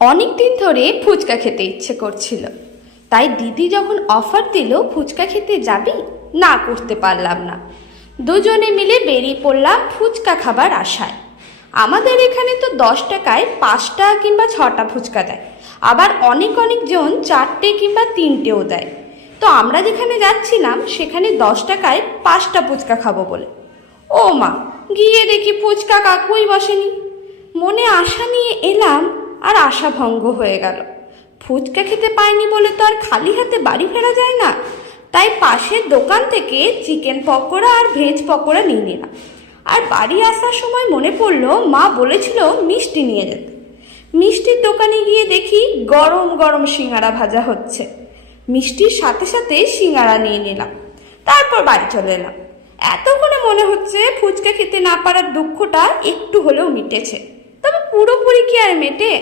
অনেক দিন ধরে ফুচকা খেতে ইচ্ছে করছিল, তাই দিদি যখন অফার দিল ফুচকা খেতে যাবি, না করতে পারলাম না। দুজনে মিলে বেরিয়ে পড়লাম ফুচকা খাবার আশায়। আমাদের এখানে তো 10 টাকায় 5টা কিংবা 6টা ফুচকা দেয়, আবার অনেক জন 4টে কিংবা 3টেও দেয়। তো আমরা যেখানে যাচ্ছিলাম সেখানে 10 টাকায় 5টা ফুচকা খাবো বলে। ও মা, গিয়ে দেখি ফুচকা কাকুই বসেনি। মনে আশা নিয়ে এলাম, আর আশা ভঙ্গ হয়ে গেল। ফুচকা খেতে পাইনি বলে তো আর খালি হাতে বাড়ি ফেরা যায় না। তাই পাশের দোকান থেকে চিকেন পকোড়া আর ভেজ পকোড়া নিয়ে নিলাম। আর বাড়ি আসার সময় মনে পড়লো মা বলেছিল মিষ্টি নিয়ে যেতে। মিষ্টির দোকানে গিয়ে দেখি গরম গরম সিঙ্গারা ভাজা হচ্ছে। মিষ্টির সাথে সাথে সিঙ্গারা নিয়ে নিলাম, তারপর বাড়ি চলে এলাম। এতক্ষণে মনে হচ্ছে ফুচকা খেতে না পারার দুঃখটা একটু হলেও মিটেছে, তবে পুরোপুরি কি আর মেটে?